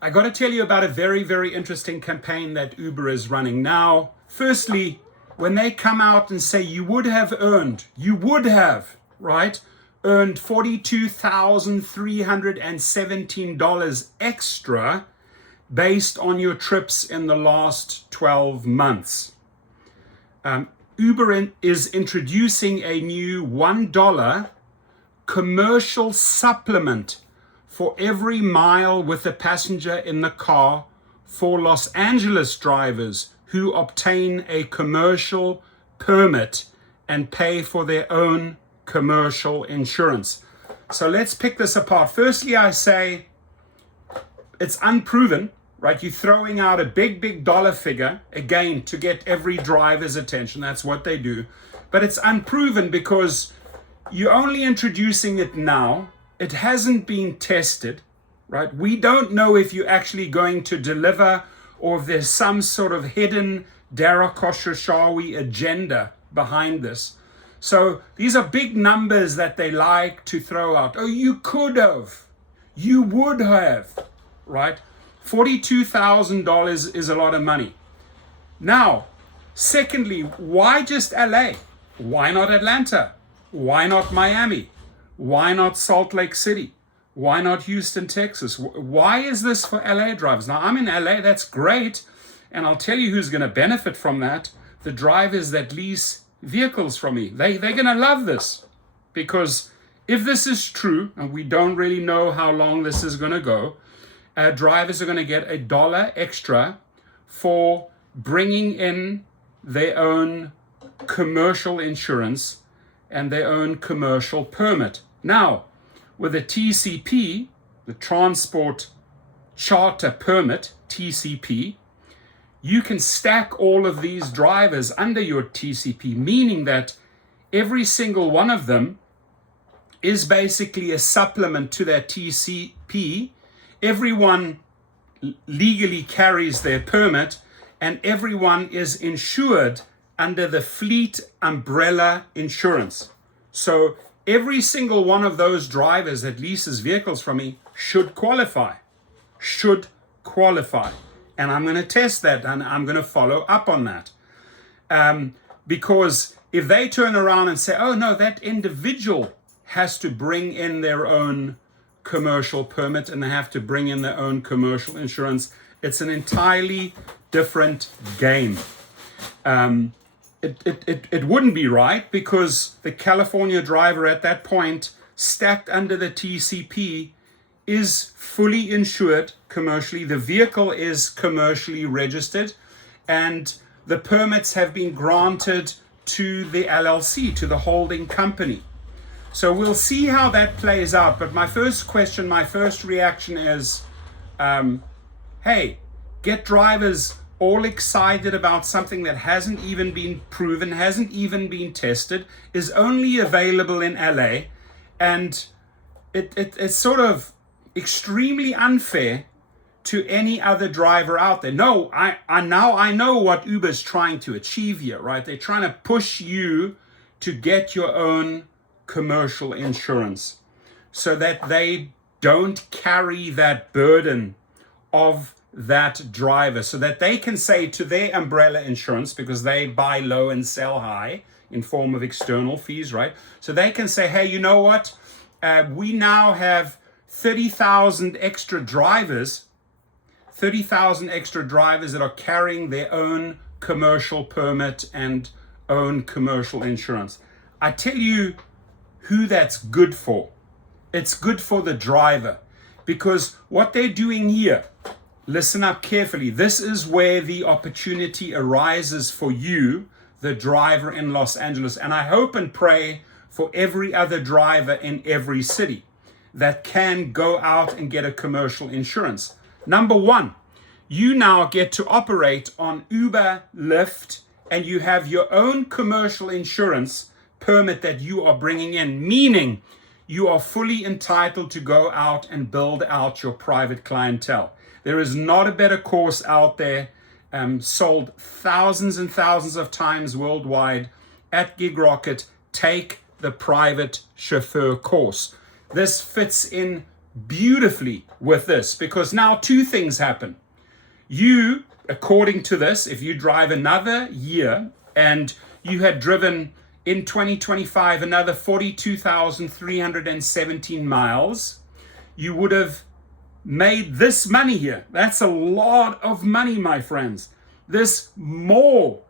I got to tell you about a very, very interesting campaign that Uber is running now. Firstly, when they come out and say you would have, right, earned $42,317 extra based on your trips in the last 12 months. Uber is introducing a new $1 commercial supplement for every mile with a passenger in the car for Los Angeles drivers who obtain a commercial permit and pay for their own commercial insurance. So let's pick this apart. Firstly, I say it's unproven, right? You're throwing out a big dollar figure, again, to get every driver's attention. That's what they do. But it's unproven because you're only introducing it now. It hasn't been tested, right? We don't know if you're actually going to deliver or if there's some sort of hidden Dara Khosrowshahi agenda behind this. So these are big numbers that they like to throw out. Oh, you could have, you would have, right? $42,000 is a lot of money. Now, secondly, why just LA? Why not Atlanta? Why not Miami? Why not Salt Lake City? Why not Houston, Texas? Why is this for LA drivers? Now, I'm in LA, that's great. And I'll tell you who's going to benefit from that. The drivers that lease vehicles from me. They're going to love this. Because if this is true, and we don't really know how long this is going to go, drivers are going to get $1 extra for bringing in their own commercial insurance and their own commercial permit. Now, with a TCP, the Transport Charter Permit, TCP, you can stack all of these drivers under your TCP, meaning that every single one of them is basically a supplement to their TCP. Everyone legally carries their permit, and everyone is insured under the fleet umbrella insurance. So every single one of those drivers that leases vehicles from me should qualify. And I'm going to test that, and I'm going to follow up on that. Because if they turn around and say, oh no, that individual has to bring in their own commercial permit and they have to bring in their own commercial insurance, it's an entirely different game. It wouldn't be right, because the California driver at that point, stacked under the TCP, is fully insured commercially. The vehicle is commercially registered, and the permits have been granted to the LLC, to the holding company. So we'll see how that plays out. But my first reaction is, hey, get drivers all excited about something that hasn't even been proven, hasn't even been tested, is only available in LA, and it's sort of extremely unfair to any other driver out there. No, I know what Uber's trying to achieve here, right? They're trying to push you to get your own commercial insurance so that they don't carry that burden of that driver, so that they can say to their umbrella insurance, because they buy low and sell high in form of external fees, right? So they can say, hey, you know what? We now have 30,000 extra drivers that are carrying their own commercial permit and own commercial insurance. I tell you who that's good for. It's good for the driver, because what they're doing here, listen up carefully, this is where the opportunity arises for you, the driver in Los Angeles, and I hope and pray for every other driver in every city that can go out and get a commercial insurance. Number one, you now get to operate on Uber, LYFT, and you have your own commercial insurance permit that you are bringing in, meaning you are fully entitled to go out and build out your private clientele. There is not a better course out there, sold thousands and thousands of times worldwide at GigRocket. Take the private chauffeur course. This fits in beautifully with this, because now two things happen. You, according to this, if you drive another year and you had driven in 2025 another 42,317 miles, you would have made this money here. That's a lot of money, my friends. This more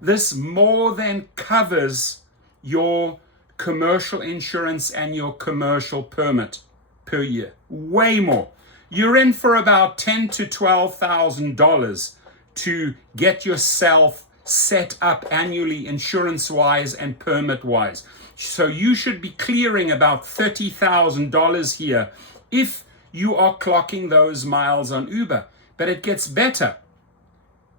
than covers your commercial insurance and your commercial permit per year. Way more. You're in for about $10,000 to $12,000 to get yourself set up annually, insurance-wise and permit-wise. So you should be clearing about $30,000 here if you are clocking those miles on Uber. But it gets better.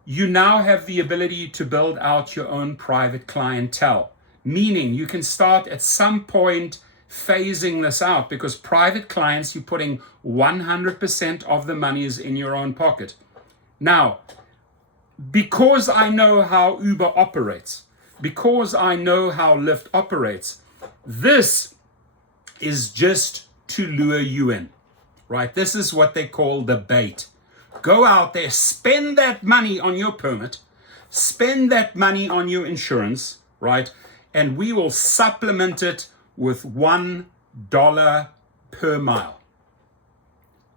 You now have the ability to build out your own private clientele, meaning you can start at some point phasing this out, because private clients, you're putting 100% of the money is in your own pocket. Now, because I know how Uber operates, because I know how Lyft operates, this is just to lure you in, right? This is what they call the bait. Go out there, spend that money on your permit, spend that money on your insurance, right? And we will supplement it with $1 per mile.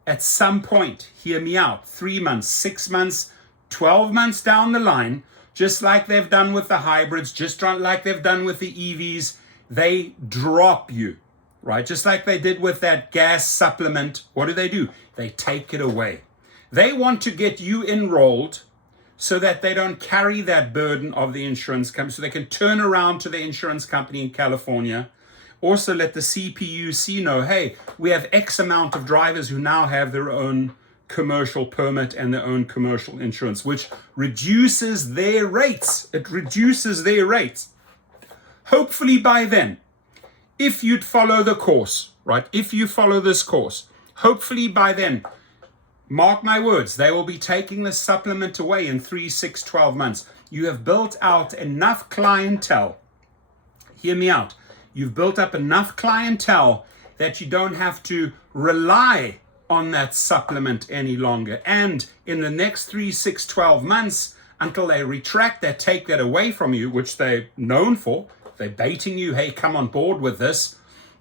At some point, hear me out, 3 months, 6 months, 12 months down the line, just like they've done with the hybrids, just like they've done with the EVs, they drop you, right? Just like they did with that gas supplement. What do? They take it away. They want to get you enrolled so that they don't carry that burden of the insurance company, so they can turn around to the insurance company in California. Also let the CPUC know, hey, we have X amount of drivers who now have their own commercial permit and their own commercial insurance, which reduces their rates. It reduces their rates. Hopefully by then, if you'd follow the course, right? If you follow this course, hopefully by then, mark my words, they will be taking the supplement away in 3, 6, 12 months. You have built out enough clientele. Hear me out. You've built up enough clientele that you don't have to rely on that supplement any longer. And in the next 3, 6, 12 months, until they retract that, take that away from you, which they're known for, they're baiting you, hey, come on board with this.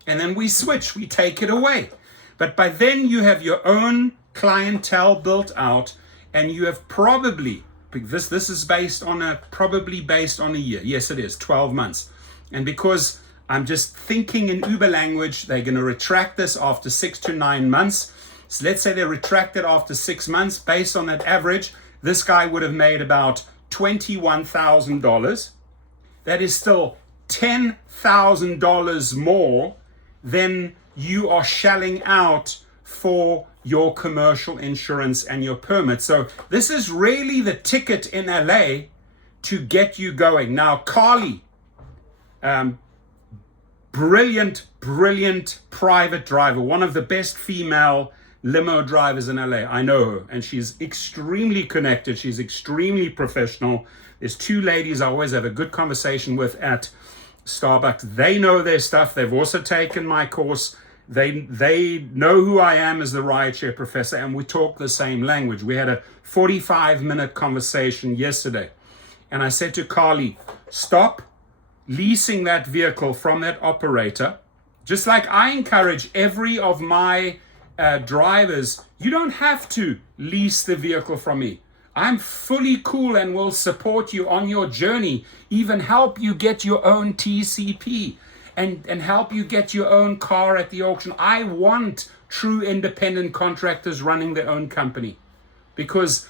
And then we switch, we take it away. But by then you have your own clientele built out, and you have probably, this is probably based on a year. Yes, it is, 12 months. And because I'm just thinking in Uber language, they're going to retract this after 6 to 9 months. So let's say they retract it after 6 months. Based on that average, this guy would have made about $21,000. That is still $10,000 more than you are shelling out for your commercial insurance and your permit. So this is really the ticket in LA to get you going. Now, Carly, brilliant private driver, one of the best female limo drivers in LA. I know her, and she's extremely connected. She's extremely professional. There's two ladies I always have a good conversation with at Starbucks. They know their stuff. They've also taken my course. They know who I am as the Rideshare professor, and we talk the same language. We had a 45-minute conversation yesterday, and I said to Carly, stop leasing that vehicle from that operator. Just like I encourage every of my drivers, you don't have to lease the vehicle from me. I'm fully cool and will support you on your journey, even help you get your own TCP. And help you get your own car at the auction. I want true independent contractors running their own company, because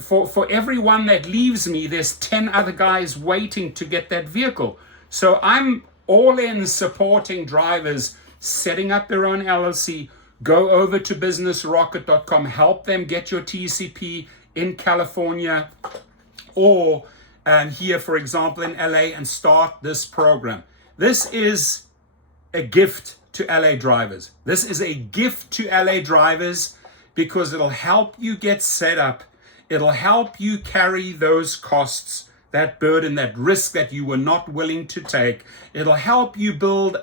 for everyone that leaves me, there's 10 other guys waiting to get that vehicle. So I'm all in supporting drivers setting up their own LLC. Go over to businessrocket.com, help them get your TCP in California or here, for example, in LA, and start this program. This is a gift to LA drivers. This is a gift to LA drivers because it'll help you get set up. It'll help you carry those costs, that burden, that risk that you were not willing to take. It'll help you build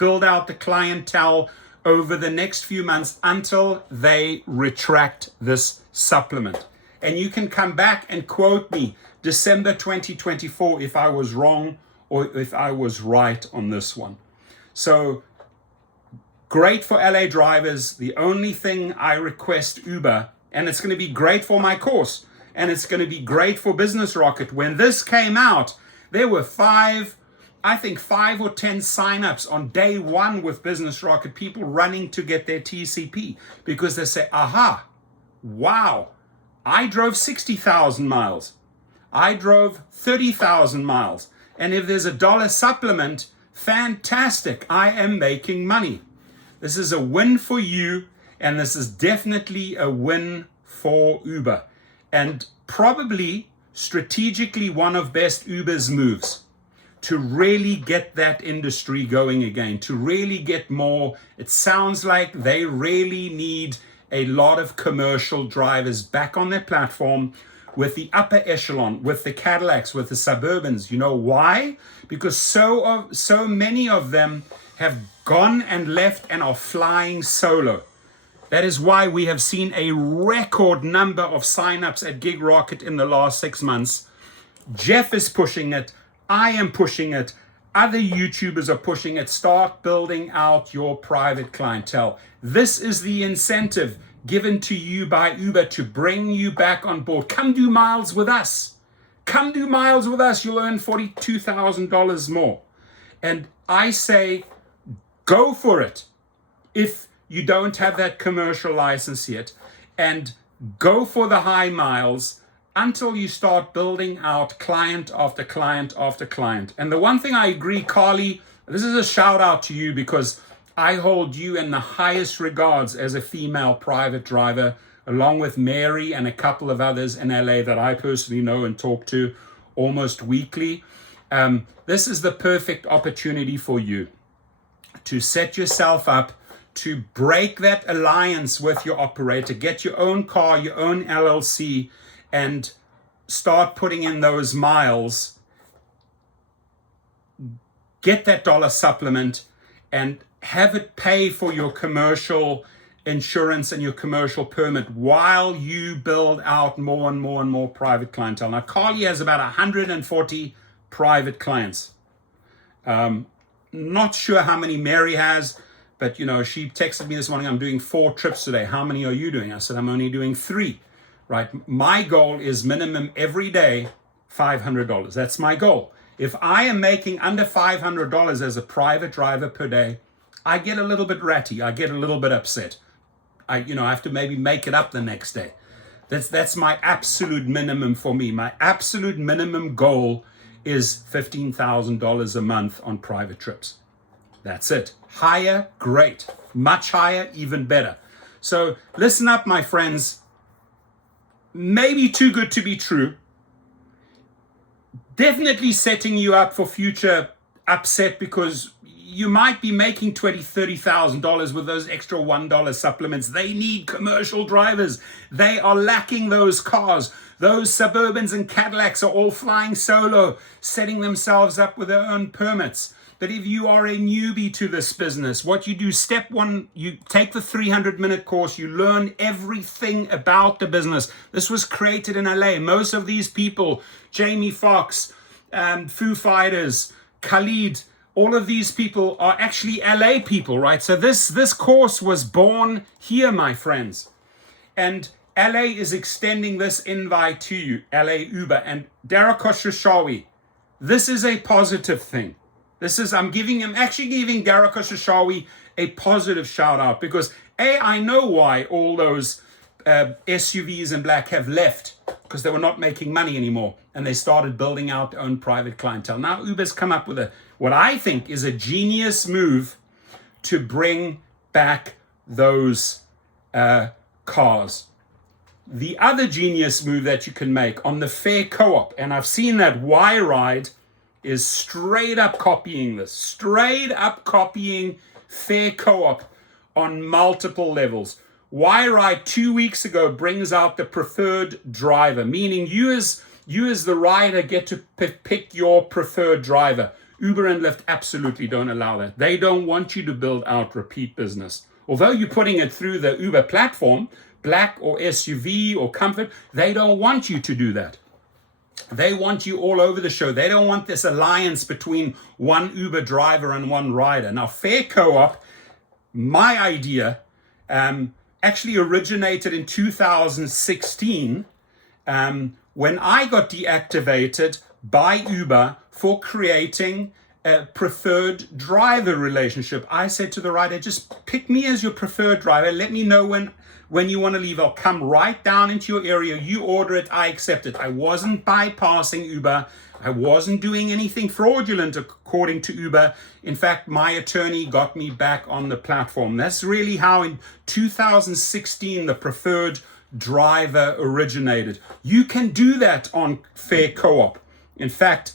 out the clientele over the next few months until they retract this supplement. And you can come back and quote me December 2024 if I was wrong or if I was right on this one. So great for LA drivers. The only thing I request Uber, and it's going to be great for my course, and it's going to be great for Business Rocket. When this came out, there were 5 or 10 signups on day one with Business Rocket, people running to get their TCP because they say, aha, wow, I drove 60,000 miles. I drove 30,000 miles. And if there's a dollar supplement, fantastic, I am making money. This is a win for you, and this is definitely a win for Uber. And probably strategically one of best Uber's moves to really get that industry going again, to really get more. It sounds like they really need a lot of commercial drivers back on their platform with the upper echelon, with the Cadillacs, with the Suburbans. You know why? Because so many of them have gone and left and are flying solo. That is why we have seen a record number of signups at Gig Rocket in the last 6 months. Jeff is pushing it. I am pushing it. Other YouTubers are pushing it. Start building out your private clientele. This is the incentive given to you by Uber to bring you back on board. Come do miles with us. Come do miles with us. You'll earn $42,000 more. And I say, go for it. If you don't have that commercial license yet, and go for the high miles until you start building out client after client after client. And the one thing I agree, Carly, this is a shout out to you because I hold you in the highest regards as a female private driver, along with Mary and a couple of others in LA that I personally know and talk to almost weekly. This is the perfect opportunity for you to set yourself up to break that alliance with your operator, get your own car, your own LLC, and start putting in those miles, get that dollar supplement, and have it pay for your commercial insurance and your commercial permit while you build out more and more and more private clientele. Now, Carly has about 140 private clients. Not sure how many Mary has, but she texted me this morning, I'm doing 4 trips today. How many are you doing? I said, I'm only doing 3, right? My goal is minimum every day, $500. That's my goal. If I am making under $500 as a private driver per day, I get a little bit ratty. I get a little bit upset. I have to maybe make it up the next day. That's my absolute minimum for me. My absolute minimum goal is $15,000 a month on private trips. That's it. Higher, great. Much higher, even better. So listen up, my friends. Maybe too good to be true. Definitely setting you up for future upset because you might be making $20,000, $30,000 with those extra $1 supplements. They need commercial drivers. They are lacking those cars. Those Suburbans and Cadillacs are all flying solo, setting themselves up with their own permits. But if you are a newbie to this business, what you do, step 1, you take the 300-minute course, you learn everything about the business. This was created in LA. Most of these people, Jamie Foxx, Foo Fighters, Khalid, all of these people are actually LA people, right? So this course was born here, my friends. And LA is extending this invite to you, LA Uber. And Darren Khosrowshahi, this is a positive thing. I'm actually giving Darren Khosrowshahi a positive shout out because I know why all those SUVs in black have left, because they were not making money anymore and they started building out their own private clientele. Now Uber's come up with what I think is a genius move to bring back those cars. The other genius move that you can make on the fare co-op, and I've seen that Y-Ride is straight up copying this, straight up copying fare co-op on multiple levels. Y-Ride 2 weeks ago brings out the preferred driver, meaning you as the rider get to pick your preferred driver. Uber and Lyft absolutely don't allow that. They don't want you to build out repeat business. Although you're putting it through the Uber platform, Black or SUV or Comfort, they don't want you to do that. They want you all over the show. They don't want this alliance between one Uber driver and one rider. Now, Fair Co-op, my idea, actually originated in 2016 when I got deactivated by Uber for creating a preferred driver relationship. I said to the rider, just pick me as your preferred driver. Let me know when you want to leave. I'll come right down into your area. You order it, I accept it. I wasn't bypassing Uber. I wasn't doing anything fraudulent according to Uber. In fact, my attorney got me back on the platform. That's really how in 2016 the preferred driver originated. You can do that on Fair Co-op. In fact,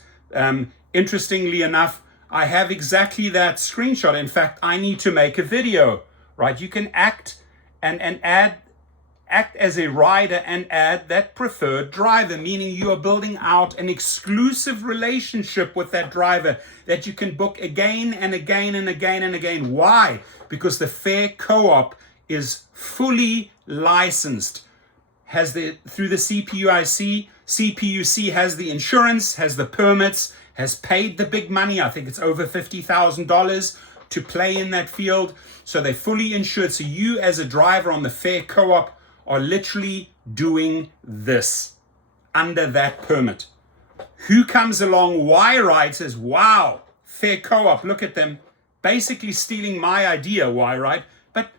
interestingly enough, I have exactly that screenshot. In fact, I need to make a video, right? You can act as a rider and add that preferred driver, meaning you are building out an exclusive relationship with that driver that you can book again and again and again and again. Why? Because the Fair Co-op is fully licensed, through the CPUC has the insurance, has the permits, has paid the big money. I think it's over $50,000 to play in that field. So they're fully insured. So you as a driver on the Fair Co-op are literally doing this under that permit. Who comes along? Y-Ride says, wow, Fair Co-op, look at them, basically stealing my idea, Y-Ride. But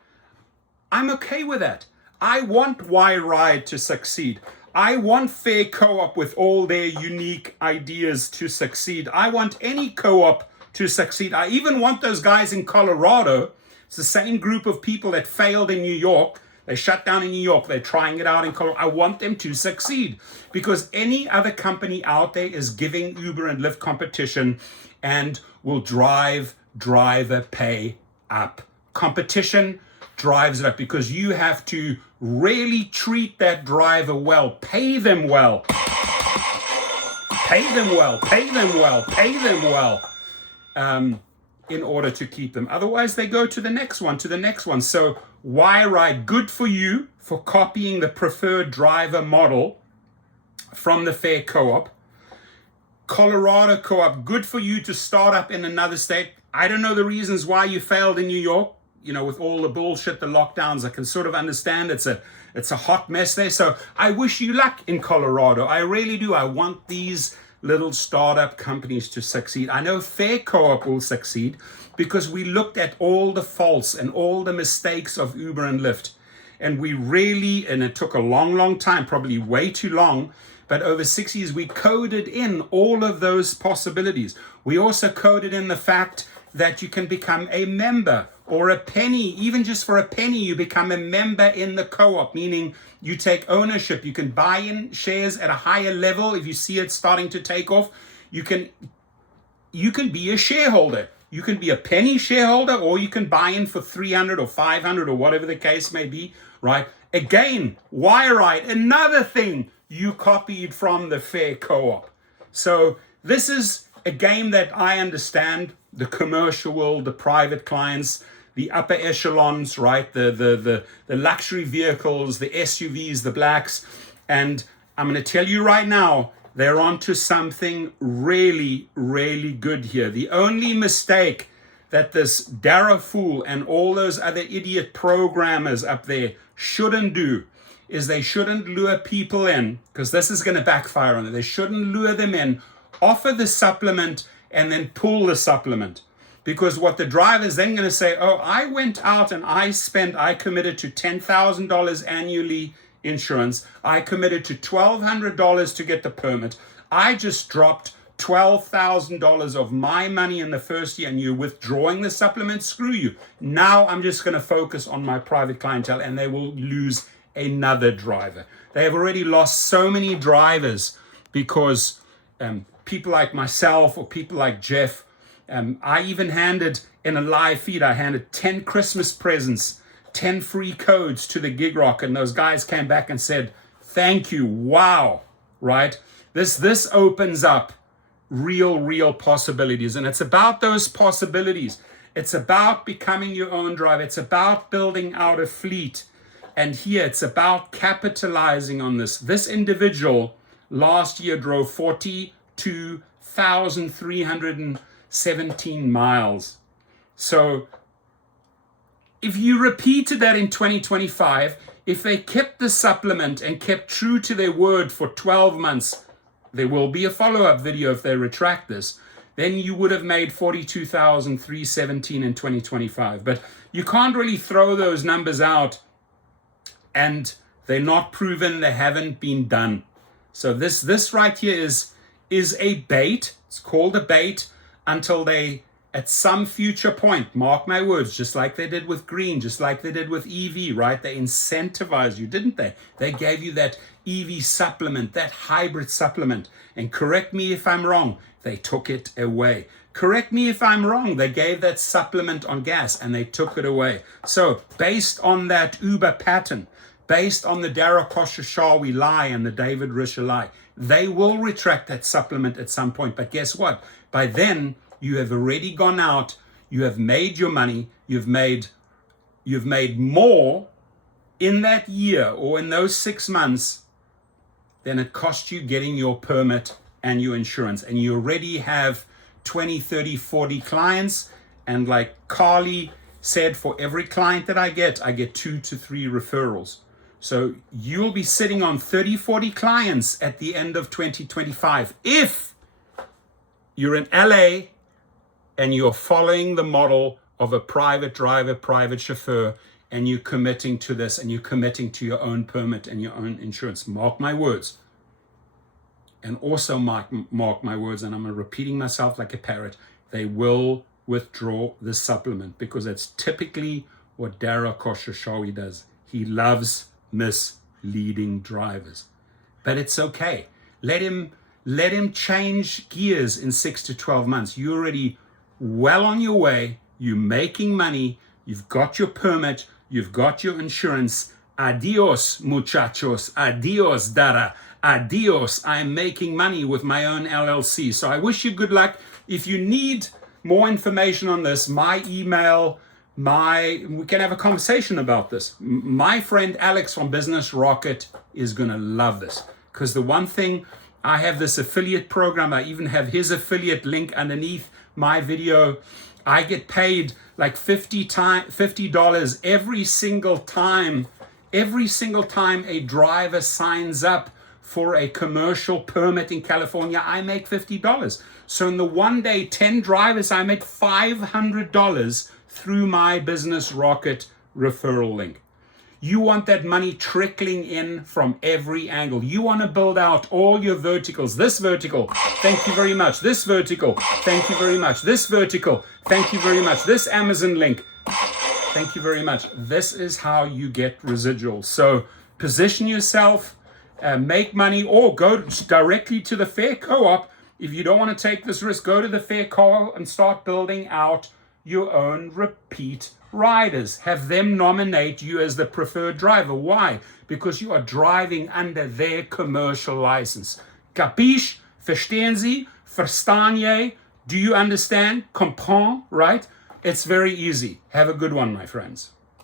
I'm okay with that. I want Y-Ride to succeed. I want Fair Co-op with all their unique ideas to succeed. I want any co-op to succeed. I even want those guys in Colorado. It's the same group of people that failed in New York. They shut down in New York. They're trying it out in Colorado. I want them to succeed because any other company out there is giving Uber and Lyft competition and will drive driver pay up. Competition drives it up because you have to really treat that driver well, pay them well, pay them well, pay them well, pay them well, in order to keep them. Otherwise, they go to the next one, to the next one. So Y-Ride, good for you for copying the preferred driver model from the Fair Co-op. Colorado Co-op, good for you to start up in another state. I don't know the reasons why you failed in New York. You know, with all the bullshit, the lockdowns, I can sort of understand it's a hot mess there. So I wish you luck in Colorado. I really do. I want these little startup companies to succeed. I know Fair Co-op will succeed because we looked at all the faults and all the mistakes of Uber and Lyft. And we really, and it took a long, long time, probably way too long, but over 6 years, we coded in all of those possibilities. We also coded in the fact that you can become a member or a penny, even just for a penny, you become a member in the co-op, meaning you take ownership. You can buy in shares at a higher level. If you see it starting to take off, you can be a shareholder. You can be a penny shareholder, or you can buy in for 300 or 500 or whatever the case may be, right? Again, Y-Ride, another thing you copied from the Fair Co-op. So this is a game that I understand, the commercial world, the private clients, the upper echelons, right? The luxury vehicles, the SUVs, the blacks. And I'm going to tell you right now, they're onto something really, really good here. The only mistake that this Dara fool and all those other idiot programmers up there shouldn't do is they shouldn't lure people in, because this is going to backfire on them. They shouldn't lure them in, offer the supplement, and then pull the supplement. Because what the driver's then going to say, oh, I went out and I committed to $10,000 annually insurance. I committed to $1,200 to get the permit. I just dropped $12,000 of my money in the first year and you're withdrawing the supplement. Screw you. Now I'm just going to focus on my private clientele, and they will lose another driver. They have already lost so many drivers because people like myself or people like Jeff, I even handed in a live feed, I handed 10 Christmas presents, 10 free codes to the Gig Rock, and those guys came back and said, thank you, wow, right? This opens up real possibilities, and it's about those possibilities. It's about becoming your own driver. It's about building out a fleet. And here it's about capitalizing on this. This individual last year drove 42,317 miles. So if you repeated that in 2025, if they kept the supplement and kept true to their word for 12 months, there will be a follow-up video if they retract this, then you would have made 42,317 in 2025. But you can't really throw those numbers out and they're not proven, they haven't been done. So this right here is a bait. It's called a bait until they, at some future point, mark my words, just like they did with green, just like they did with EV, right? They incentivized you, didn't they? They gave you that EV supplement, that hybrid supplement. And correct me if I'm wrong, they took it away. Correct me if I'm wrong, they gave that supplement on gas and they took it away. So based on that Uber pattern, based on the Dara Khosrowshahi lie and the David Risher lie, they will retract that supplement at some point. But guess what? By then, you have already gone out, you have made your money, you've made more in that year or in those 6 months than it cost you getting your permit and your insurance. And you already have 20, 30, 40 clients. And like Carly said, for every client that I get 2 to 3 referrals. So you'll be sitting on 30, 40 clients at the end of 2025 if you're in LA and you're following the model of a private driver, private chauffeur, and you're committing to this and you're committing to your own permit and your own insurance. Mark my words. And also mark my words, and I'm repeating myself like a parrot, they will withdraw the supplement because that's typically what Dara Khosrowshahi does. He loves misleading drivers. But it's okay. Let him change gears in 6 to 12 months. You're already well on your way. You're making money. You've got your permit. You've got your insurance. Adios, muchachos. Adios, Dara. Adios. I'm making money with my own LLC. So I wish you good luck. If you need more information on this, my email, we can have a conversation about this. My friend Alex from Business Rocket is going to love this because the one thing, I have this affiliate program. I even have his affiliate link underneath my video. I get paid like $50 every single time a driver signs up for a commercial permit in California. I make $50. So in the one day, 10 drivers, I make $500 through my Business Rocket referral link. You want that money trickling in from every angle. You want to build out all your verticals. This vertical, thank you very much. This vertical, thank you very much. This vertical, thank you very much. This Amazon link, thank you very much. This is how you get residuals. So position yourself, make money, or go directly to the Fair Co-op. If you don't want to take this risk, go to the Fair Co-op and start building out your own repeat riders. Have them nominate you as the preferred driver. Why? Because you are driving under their commercial license. Capiche? Verstehen Sie? Verstaan jy? Do you understand? Comprend? Right? It's very easy. Have a good one, my friends.